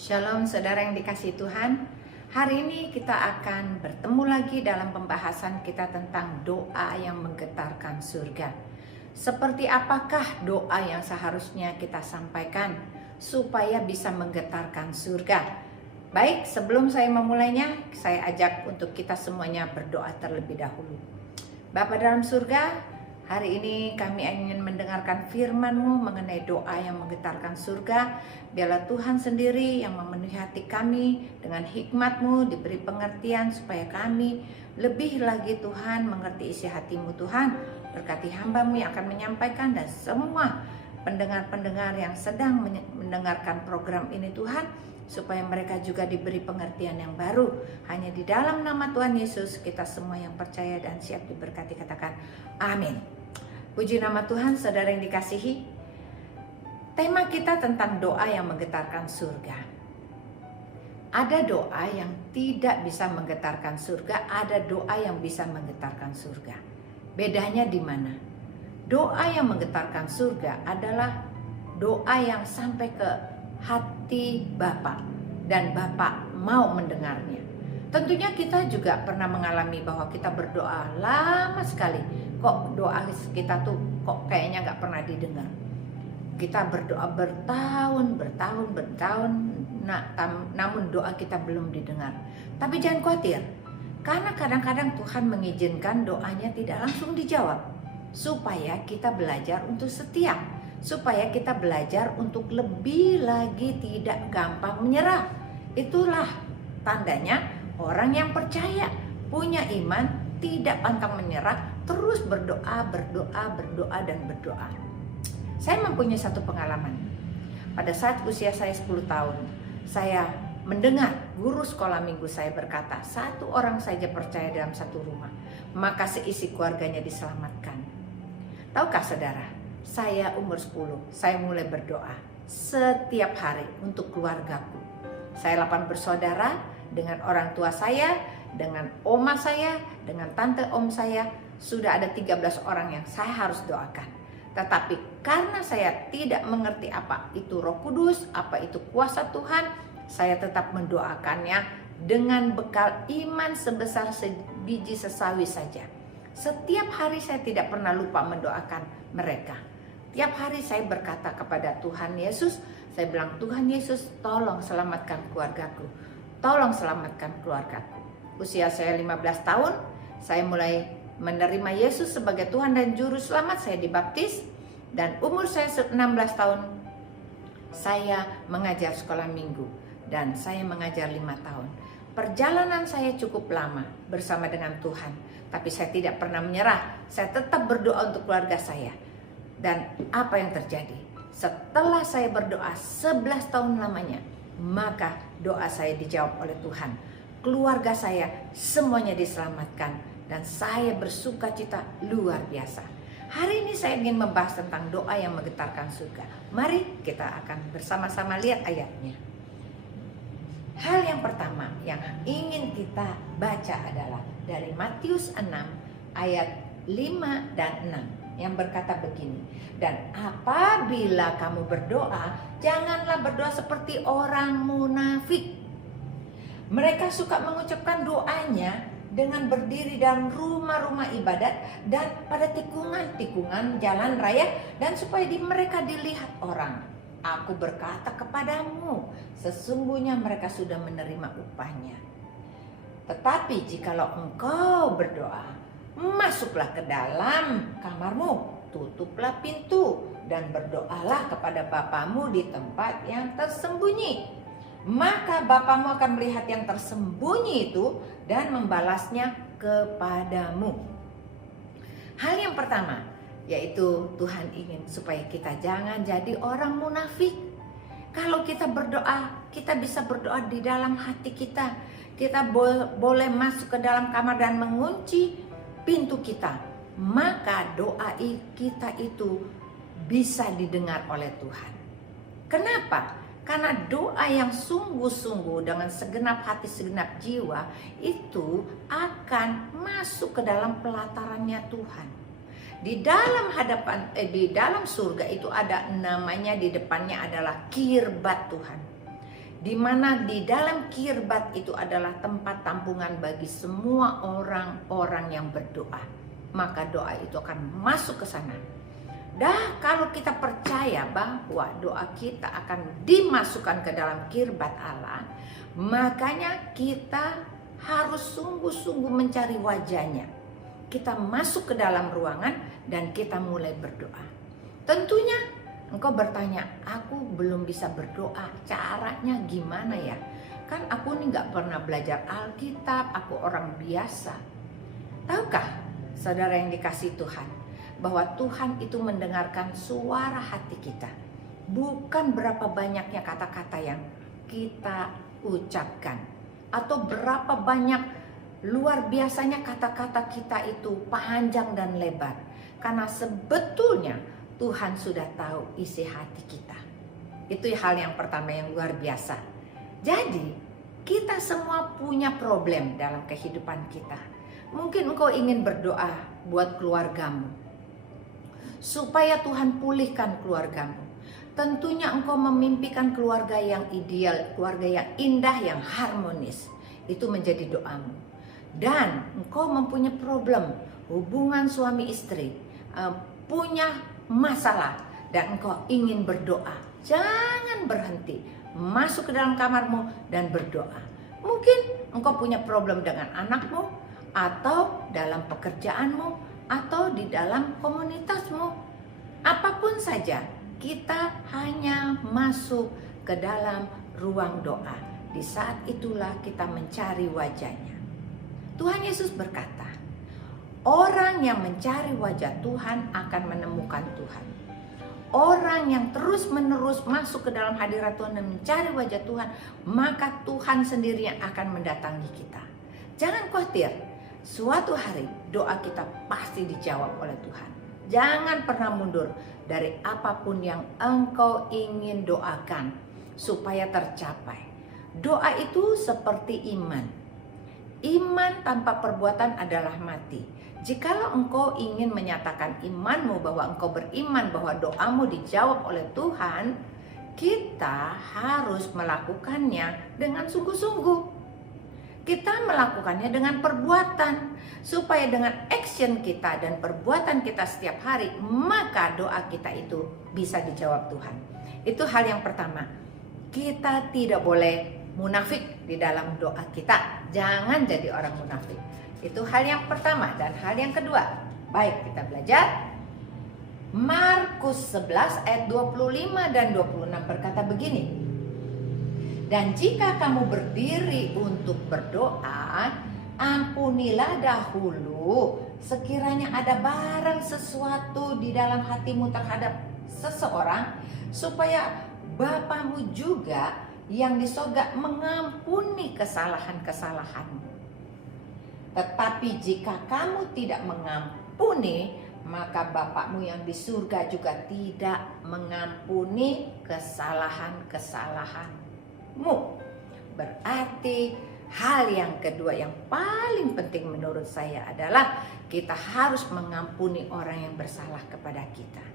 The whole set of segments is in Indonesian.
Shalom saudara yang dikasihi Tuhan. Hari ini kita akan bertemu lagi dalam pembahasan kita tentang doa yang menggetarkan surga. Seperti apakah doa yang seharusnya kita sampaikan supaya bisa menggetarkan surga? Baik, sebelum saya memulainya, saya ajak untuk kita semuanya berdoa terlebih dahulu. Bapa dalam surga, hari ini kami ingin mendengarkan firman-Mu mengenai doa yang menggetarkan surga. Biarlah Tuhan sendiri yang memenuhi hati kami dengan hikmat-Mu, diberi pengertian supaya kami lebih lagi Tuhan mengerti isi hati-Mu Tuhan. Berkati hamba-Mu yang akan menyampaikan dan semua pendengar-pendengar yang sedang mendengarkan program ini Tuhan, supaya mereka juga diberi pengertian yang baru. Hanya di dalam nama Tuhan Yesus kita semua yang percaya dan siap diberkati katakan amin. Puji nama Tuhan. Saudara yang dikasihi, tema kita tentang doa yang menggetarkan surga. Ada doa yang tidak bisa menggetarkan surga, ada doa yang bisa menggetarkan surga. Bedanya di mana? Doa yang menggetarkan surga adalah doa yang sampai ke hati Bapa dan Bapa mau mendengarnya. Tentunya kita juga pernah mengalami bahwa kita berdoa lama sekali, kok doa kita tuh kok kayaknya gak pernah didengar. Kita berdoa bertahun, namun doa kita belum didengar. Tapi jangan khawatir, karena kadang-kadang Tuhan mengizinkan doanya tidak langsung dijawab, supaya kita belajar untuk setia, supaya kita belajar untuk lebih lagi tidak gampang menyerah. Itulah tandanya orang yang percaya, punya iman, tidak pantang menyerah, terus berdoa dan berdoa. Saya mempunyai satu pengalaman. Pada saat usia saya 10 tahun, saya mendengar guru sekolah minggu saya berkata, satu orang saja percaya dalam satu rumah, maka seisi keluarganya diselamatkan. Tahukah saudara, saya umur 10, saya mulai berdoa setiap hari untuk keluargaku. Saya 8 bersaudara dengan orang tua saya, dengan oma saya, dengan tante om saya. Sudah ada 13 orang yang saya harus doakan. Tetapi karena saya tidak mengerti apa itu Roh Kudus, apa itu kuasa Tuhan, saya tetap mendoakannya dengan bekal iman sebesar sebiji sesawi saja. Setiap hari saya tidak pernah lupa mendoakan mereka. Tiap hari saya berkata kepada Tuhan Yesus, saya bilang, Tuhan Yesus, tolong selamatkan keluargaku. Tolong selamatkan keluargaku. Usia saya 15 tahun, saya mulai menerima Yesus sebagai Tuhan dan Juru Selamat. Saya dibaptis, dan umur saya 16 tahun, saya mengajar sekolah minggu, dan saya mengajar 5 tahun. Perjalanan saya cukup lama bersama dengan Tuhan, tapi saya tidak pernah menyerah. Saya tetap berdoa untuk keluarga saya. Dan apa yang terjadi? Setelah saya berdoa 11 tahun lamanya, maka doa saya dijawab oleh Tuhan. Keluarga saya semuanya diselamatkan dan saya bersuka cita luar biasa. Hari ini saya ingin membahas tentang doa yang menggetarkan surga. Mari kita akan bersama-sama lihat ayatnya. Hal yang pertama yang ingin kita baca adalah dari Matius 6 ayat 5 dan 6 yang berkata begini. Dan apabila kamu berdoa, janganlah berdoa seperti orang munafik. Mereka suka mengucapkan doanya dengan berdiri dalam rumah-rumah ibadat dan pada tikungan-tikungan jalan raya, dan supaya mereka dilihat orang. Aku berkata kepadamu, sesungguhnya mereka sudah menerima upahnya. Tetapi jikalau engkau berdoa, masuklah ke dalam kamarmu, tutuplah pintu, dan berdoalah kepada Bapamu di tempat yang tersembunyi. Maka Bapamu akan melihat yang tersembunyi itu dan membalasnya kepadamu. Hal yang pertama, yaitu Tuhan ingin supaya kita jangan jadi orang munafik. Kalau kita berdoa, kita bisa berdoa di dalam hati kita. Kita boleh masuk ke dalam kamar dan mengunci pintu kita. Maka doa kita itu bisa didengar oleh Tuhan. Kenapa? Karena doa yang sungguh-sungguh dengan segenap hati, segenap jiwa itu akan masuk ke dalam pelatarannya Tuhan. Di dalam surga itu ada namanya, di depannya adalah kirbat Tuhan. di mana di dalam kirbat itu adalah tempat tampungan bagi semua orang-orang yang berdoa. Maka doa itu akan masuk ke sana. Dah kalau kita percaya bahwa doa kita akan dimasukkan ke dalam kirbat Allah, makanya kita harus sungguh-sungguh mencari wajahnya. Kita masuk ke dalam ruangan dan kita mulai berdoa. Tentunya engkau bertanya, aku belum bisa berdoa, caranya gimana ya? Kan aku ini gak pernah belajar Alkitab, aku orang biasa. Tahukah saudara yang dikasihi Tuhan, bahwa Tuhan itu mendengarkan suara hati kita. Bukan berapa banyaknya kata-kata yang kita ucapkan, atau berapa banyak luar biasanya kata-kata kita itu panjang dan lebar. Karena sebetulnya Tuhan sudah tahu isi hati kita. Itu hal yang pertama yang luar biasa. Jadi kita semua punya problem dalam kehidupan kita. Mungkin engkau ingin berdoa buat keluargamu, supaya Tuhan pulihkan keluargamu. Tentunya engkau memimpikan keluarga yang ideal, keluarga yang indah, yang harmonis. Itu menjadi doamu. Dan engkau mempunyai problem hubungan suami istri, punya masalah dan engkau ingin berdoa, jangan berhenti, masuk ke dalam kamarmu dan berdoa. Mungkin engkau punya problem dengan anakmu, atau dalam pekerjaanmu, atau di dalam komunitasmu. Apapun saja, kita hanya masuk ke dalam ruang doa. Di saat itulah kita mencari wajahnya. Tuhan Yesus berkata, orang yang mencari wajah Tuhan akan menemukan Tuhan. Orang yang terus-menerus masuk ke dalam hadirat Tuhan dan mencari wajah Tuhan, maka Tuhan sendiri yang akan mendatangi kita. Jangan khawatir, suatu hari doa kita pasti dijawab oleh Tuhan. Jangan pernah mundur dari apapun yang engkau ingin doakan supaya tercapai. Doa itu seperti iman. Iman tanpa perbuatan adalah mati. Jikalau engkau ingin menyatakan imanmu, bahwa engkau beriman bahwa doamu dijawab oleh Tuhan, kita harus melakukannya dengan sungguh-sungguh. Kita melakukannya dengan perbuatan, supaya dengan action kita dan perbuatan kita setiap hari, maka doa kita itu bisa dijawab Tuhan. Itu hal yang pertama. Kita tidak boleh munafik di dalam doa kita. Jangan jadi orang munafik. Itu hal yang pertama. Dan hal yang kedua, baik kita belajar. Markus 11 ayat 25 dan 26 berkata begini. Dan jika kamu berdiri untuk berdoa, ampunilah dahulu sekiranya ada barang sesuatu di dalam hatimu terhadap seseorang, supaya Bapamu juga yang di sorga mengampuni kesalahan-kesalahanmu. Tetapi jika kamu tidak mengampuni, maka Bapakmu yang di surga juga tidak mengampuni kesalahan-kesalahanmu. Berarti hal yang kedua yang paling penting menurut saya adalah kita harus mengampuni orang yang bersalah kepada kita.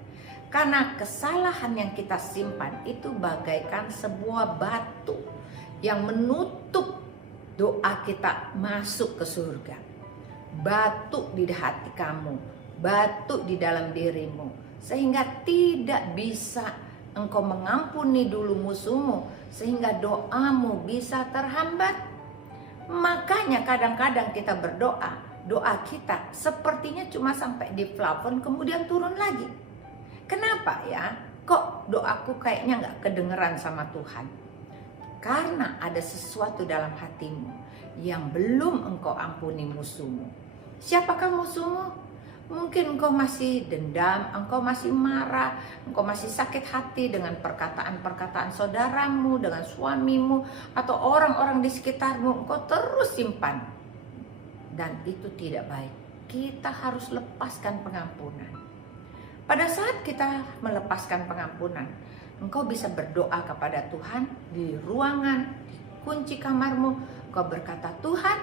Karena kesalahan yang kita simpan itu bagaikan sebuah batu yang menutup doa kita masuk ke surga. Batu di hati kamu, batu di dalam dirimu, sehingga tidak bisa engkau mengampuni dulu musuhmu, sehingga doamu bisa terhambat. Makanya kadang-kadang kita berdoa, doa kita sepertinya cuma sampai di plafon kemudian turun lagi. Kenapa ya? Kok doaku kayaknya gak kedengeran sama Tuhan? Karena ada sesuatu dalam hatimu yang belum engkau ampuni musuhmu. Siapakah musuhmu? Mungkin engkau masih dendam, engkau masih marah, engkau masih sakit hati dengan perkataan-perkataan saudaramu, dengan suamimu, atau orang-orang di sekitarmu. Engkau terus simpan. Dan itu tidak baik. Kita harus lepaskan pengampunan. Pada saat kita melepaskan pengampunan, engkau bisa berdoa kepada Tuhan di ruangan, di kunci kamarmu. Engkau berkata, Tuhan,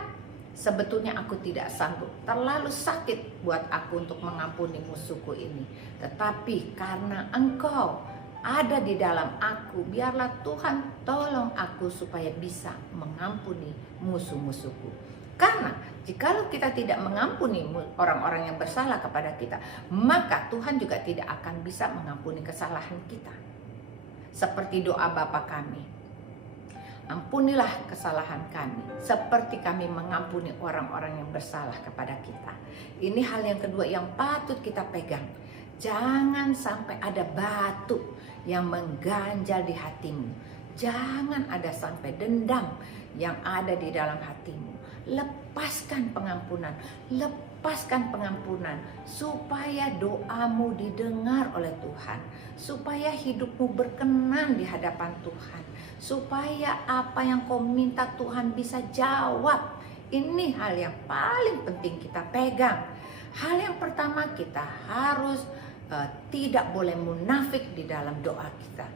sebetulnya aku tidak sanggup, terlalu sakit buat aku untuk mengampuni musuhku ini. Tetapi karena engkau ada di dalam aku. Biarlah Tuhan tolong aku supaya bisa mengampuni musuh-musuhku. Karena jikalau kita tidak mengampuni orang-orang yang bersalah kepada kita, maka Tuhan juga tidak akan bisa mengampuni kesalahan kita. Seperti doa Bapa kami, ampunilah kesalahan kami seperti kami mengampuni orang-orang yang bersalah kepada kita. Ini hal yang kedua yang patut kita pegang. Jangan sampai ada batu yang mengganjal di hatimu. Jangan ada sampai dendam yang ada di dalam hatimu. Lepaskan pengampunan, lepaskan pengampunan supaya doamu didengar oleh Tuhan, supaya hidupmu berkenan di hadapan Tuhan, supaya apa yang kau minta Tuhan bisa jawab. Ini hal yang paling penting kita pegang. Hal yang pertama, kita harus tidak boleh munafik di dalam doa kita,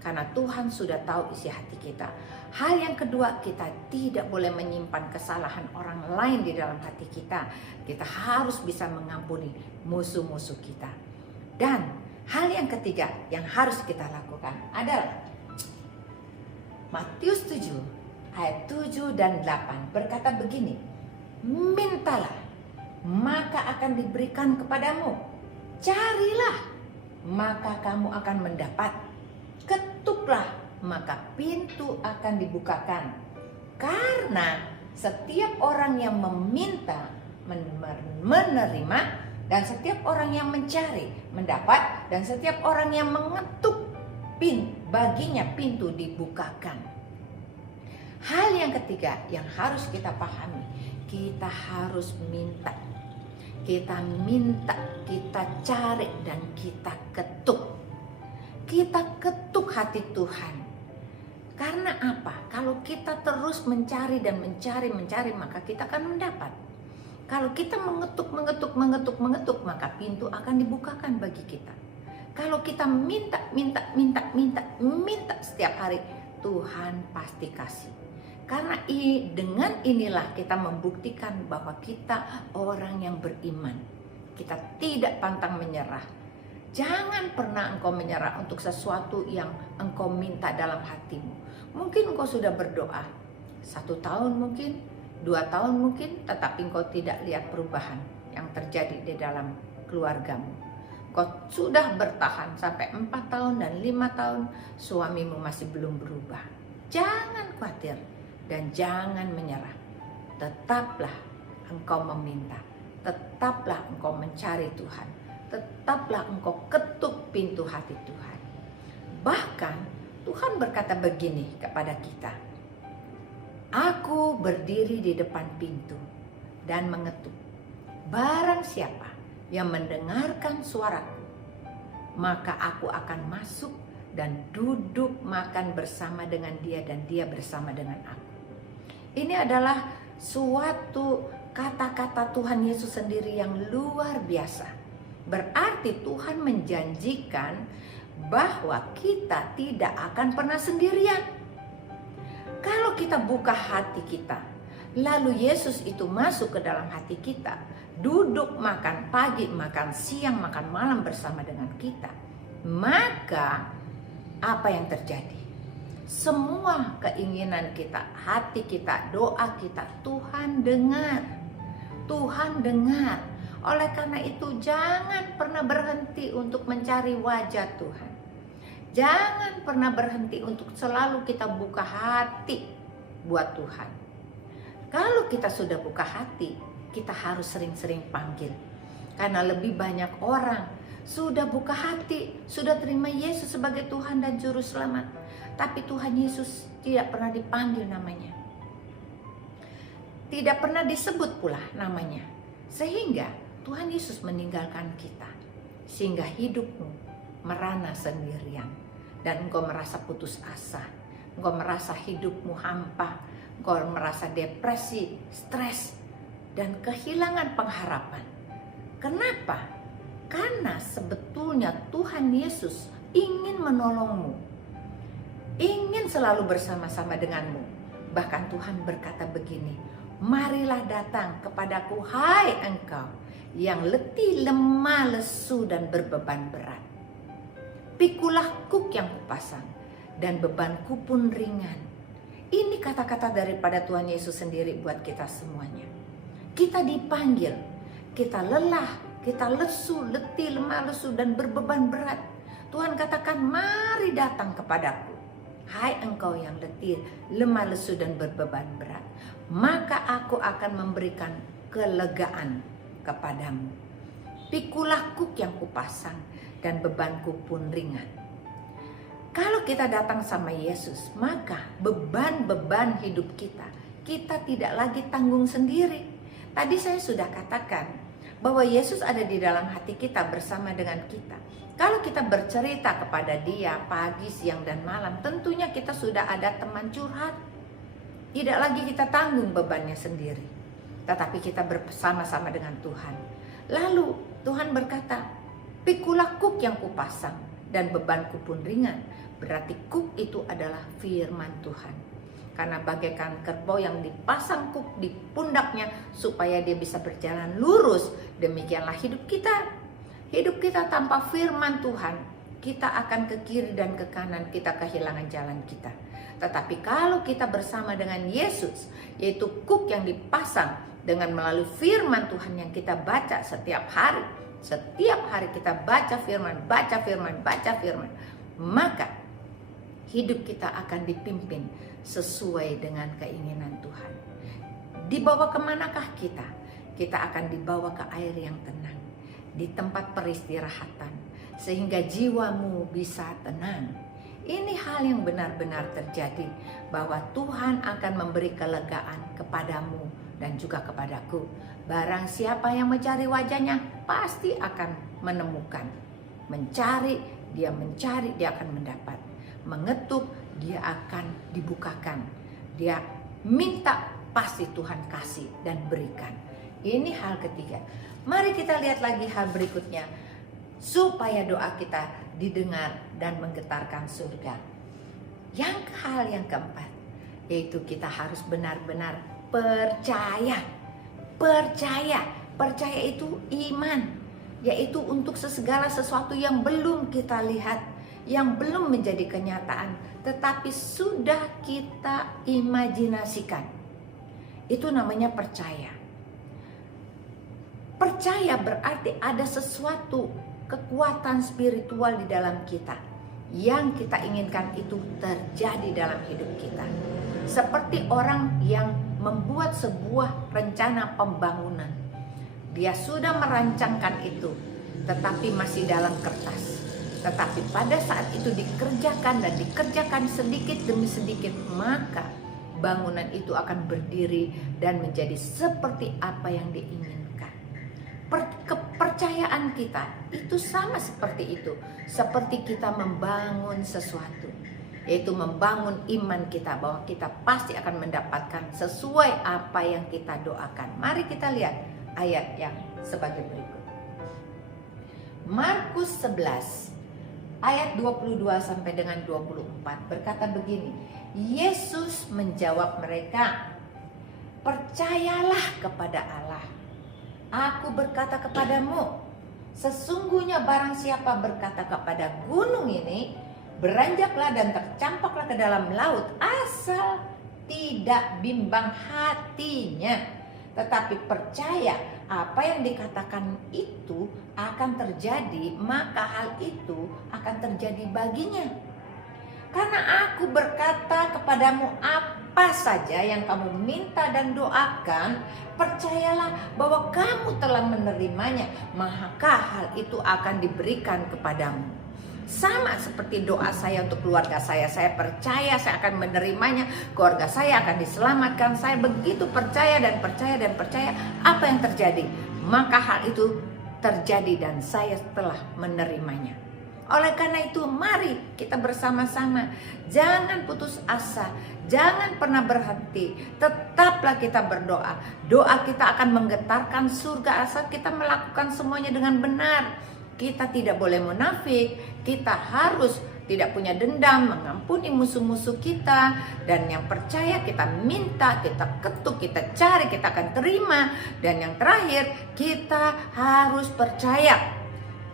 karena Tuhan sudah tahu isi hati kita. Hal yang kedua, kita tidak boleh menyimpan kesalahan orang lain di dalam hati kita. Kita harus bisa mengampuni musuh-musuh kita. Dan hal yang ketiga yang harus kita lakukan adalah Matius 7 ayat 7 dan 8 berkata begini, mintalah maka akan diberikan kepadamu, carilah maka kamu akan mendapat, ketuklah maka pintu akan dibukakan. Karena setiap orang yang meminta menerima, dan setiap orang yang mencari mendapat, dan setiap orang yang mengetuk baginya pintu dibukakan. Hal yang ketiga yang harus kita pahami, kita harus minta. Kita minta, kita cari, dan kita ketuk. Kita ketuk hati Tuhan. Karena apa? Kalau kita terus mencari dan mencari, maka kita akan mendapat. Kalau kita mengetuk, maka pintu akan dibukakan bagi kita. Kalau kita minta setiap hari, Tuhan pasti kasih. Karena dengan inilah kita membuktikan bahwa kita orang yang beriman. Kita tidak pantang menyerah. Jangan pernah engkau menyerah untuk sesuatu yang engkau minta dalam hatimu. Mungkin engkau sudah berdoa 1 tahun mungkin, 2 tahun mungkin, tetapi engkau tidak lihat perubahan yang terjadi di dalam keluargamu. Engkau sudah bertahan sampai 4 tahun dan 5 tahun, suamimu masih belum berubah. Jangan khawatir. Dan jangan menyerah. Tetaplah engkau meminta. Tetaplah engkau mencari Tuhan. Tetaplah engkau ketuk pintu hati Tuhan. Bahkan Tuhan berkata begini kepada kita. Aku berdiri di depan pintu dan mengetuk. Barang siapa yang mendengarkan suaraku, maka aku akan masuk dan duduk makan bersama dengan dia dan dia bersama dengan aku. Ini adalah suatu kata-kata Tuhan Yesus sendiri yang luar biasa. Berarti Tuhan menjanjikan bahwa kita tidak akan pernah sendirian. Kalau kita buka hati kita, lalu Yesus itu masuk ke dalam hati kita, duduk makan pagi, makan siang, makan malam bersama dengan kita, maka apa yang terjadi? Semua keinginan kita, hati kita, doa kita, Tuhan dengar. Tuhan dengar. Oleh karena itu jangan pernah berhenti untuk mencari wajah Tuhan. Jangan pernah berhenti untuk selalu kita buka hati buat Tuhan. Kalau kita sudah buka hati, kita harus sering-sering panggil. Karena lebih banyak orang sudah buka hati, sudah terima Yesus sebagai Tuhan dan Juru Selamat, tapi Tuhan Yesus tidak pernah dipanggil namanya. Tidak pernah disebut pula namanya. Sehingga Tuhan Yesus meninggalkan kita. Sehingga hidupmu merana sendirian. Dan engkau merasa putus asa. Engkau merasa hidupmu hampa. Engkau merasa depresi, stres, dan kehilangan pengharapan. Kenapa? Karena sebetulnya Tuhan Yesus ingin menolongmu. Ingin selalu bersama-sama denganmu. Bahkan Tuhan berkata begini, marilah datang kepadaku hai engkau yang letih, lemah, lesu, dan berbeban berat. Pikulah kuk yang kupasang, dan bebanku pun ringan. Ini kata-kata daripada Tuhan Yesus sendiri buat kita semuanya. Kita dipanggil, kita lelah, kita lesu, letih, lemah lesu, dan berbeban berat. Tuhan katakan, mari datang kepadaku. Hai engkau yang letih, lemah lesu, dan berbeban berat. Maka aku akan memberikan kelegaan kepadamu. Pikulah kuk yang kupasang, dan bebanku pun ringan. Kalau kita datang sama Yesus, maka beban-beban hidup kita tidak lagi tanggung sendiri. Tadi saya sudah katakan bahwa Yesus ada di dalam hati kita bersama dengan kita. Kalau kita bercerita kepada Dia pagi, siang, dan malam, tentunya kita sudah ada teman curhat. Tidak lagi kita tanggung bebannya sendiri, tetapi kita bersama-sama dengan Tuhan. Lalu Tuhan berkata, pikulah kuk yang kupasang, dan bebanku pun ringan. Berarti kuk itu adalah firman Tuhan. Karena bagaikan kerbau yang dipasang kuk di pundaknya supaya dia bisa berjalan lurus. Demikianlah hidup kita. Hidup kita tanpa firman Tuhan, kita akan ke kiri dan ke kanan, kita kehilangan jalan kita. Tetapi kalau kita bersama dengan Yesus, yaitu kuk yang dipasang dengan melalui firman Tuhan yang kita baca setiap hari. Setiap hari kita baca firman, maka hidup kita akan dipimpin sesuai dengan keinginan Tuhan. Dibawa kemanakah kita? Kita akan dibawa ke air yang tenang, di tempat peristirahatan, sehingga jiwamu bisa tenang. Ini hal yang benar-benar terjadi, bahwa Tuhan akan memberi kelegaan kepadamu dan juga kepadaku. Barang siapa yang mencari wajahnya, pasti akan menemukan. Mencari, dia akan mendapat. Mengetuk, dia akan dibukakan. Dia minta, pasti Tuhan kasih dan berikan. Ini hal ketiga. Mari kita lihat lagi hal berikutnya, supaya doa kita didengar dan menggetarkan surga. Hal yang keempat, yaitu kita harus benar-benar percaya. Percaya itu iman, yaitu untuk segala sesuatu yang belum kita lihat, yang belum menjadi kenyataan, tetapi sudah kita imajinasikan. Itu namanya percaya. Percaya berarti ada sesuatu kekuatan spiritual di dalam kita yang kita inginkan itu terjadi dalam hidup kita. Seperti orang yang membuat sebuah rencana pembangunan. Dia sudah merancangkan itu, tetapi masih dalam kertas. Tetapi pada saat itu dikerjakan dan dikerjakan sedikit demi sedikit, maka bangunan itu akan berdiri dan menjadi seperti apa yang diinginkan. Kepercayaan kita itu sama seperti itu. Seperti kita membangun sesuatu, yaitu membangun iman kita bahwa kita pasti akan mendapatkan sesuai apa yang kita doakan. Mari kita lihat ayat yang sebagai berikut. Markus 11 ayat 22 sampai dengan 24 berkata begini. Yesus menjawab mereka, percayalah kepada Allah. Aku berkata kepadamu, sesungguhnya barang siapa berkata kepada gunung ini, beranjaklah dan tercampaklah ke dalam laut, asal tidak bimbang hatinya, tetapi percaya apa yang dikatakan itu akan terjadi, maka hal itu akan terjadi baginya. Karena aku berkata kepadamu, apa saja yang kamu minta dan doakan, percayalah bahwa kamu telah menerimanya, maka hal itu akan diberikan kepadamu. Sama seperti doa saya untuk keluarga saya percaya saya akan menerimanya, keluarga saya akan diselamatkan. Saya begitu percaya dan percaya, apa yang terjadi, maka hal itu terjadi dan saya telah menerimanya. Oleh karena itu, mari kita bersama-sama, jangan putus asa, jangan pernah berhenti, tetaplah kita berdoa. Doa kita akan menggetarkan surga asal kita melakukan semuanya dengan benar. Kita tidak boleh munafik, kita harus tidak punya dendam, mengampuni musuh-musuh kita. Dan yang percaya kita minta, kita ketuk, kita cari, kita akan terima. Dan yang terakhir, kita harus percaya.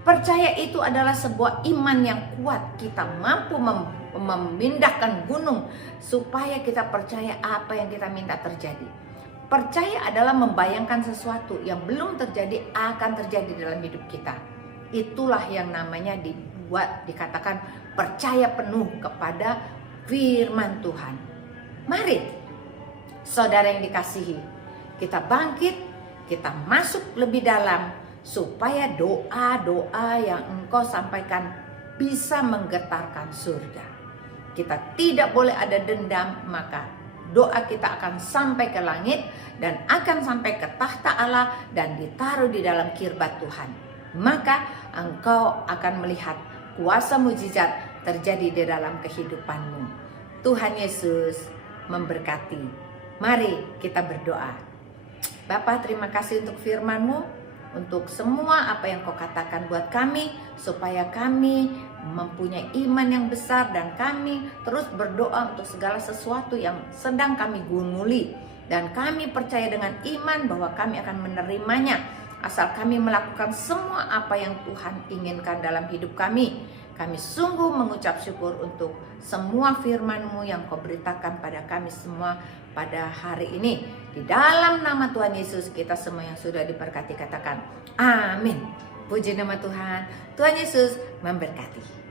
Percaya itu adalah sebuah iman yang kuat. Kita mampu memindahkan gunung supaya kita percaya apa yang kita minta terjadi. Percaya adalah membayangkan sesuatu yang belum terjadi akan terjadi dalam hidup kita. Itulah yang namanya dikatakan percaya penuh kepada firman Tuhan. Mari, saudara yang dikasihi, kita bangkit, kita masuk lebih dalam supaya doa-doa yang engkau sampaikan bisa menggetarkan surga. Kita tidak boleh ada dendam, maka doa kita akan sampai ke langit dan akan sampai ke tahta Allah dan ditaruh di dalam kirbat Tuhan. Maka engkau akan melihat kuasa mujizat terjadi di dalam kehidupanmu. Tuhan Yesus memberkati. Mari kita berdoa. Bapa, terima kasih untuk firman-Mu, untuk semua apa yang Kau katakan buat kami, supaya kami mempunyai iman yang besar dan kami terus berdoa untuk segala sesuatu yang sedang kami gumuli. Dan kami percaya dengan iman bahwa kami akan menerimanya, asal kami melakukan semua apa yang Tuhan inginkan dalam hidup kami. Kami sungguh mengucap syukur untuk semua firman-Mu yang Kau beritakan pada kami semua pada hari ini. Di dalam nama Tuhan Yesus, kita semua yang sudah diberkati katakan amin. Puji nama Tuhan. Tuhan Yesus memberkati.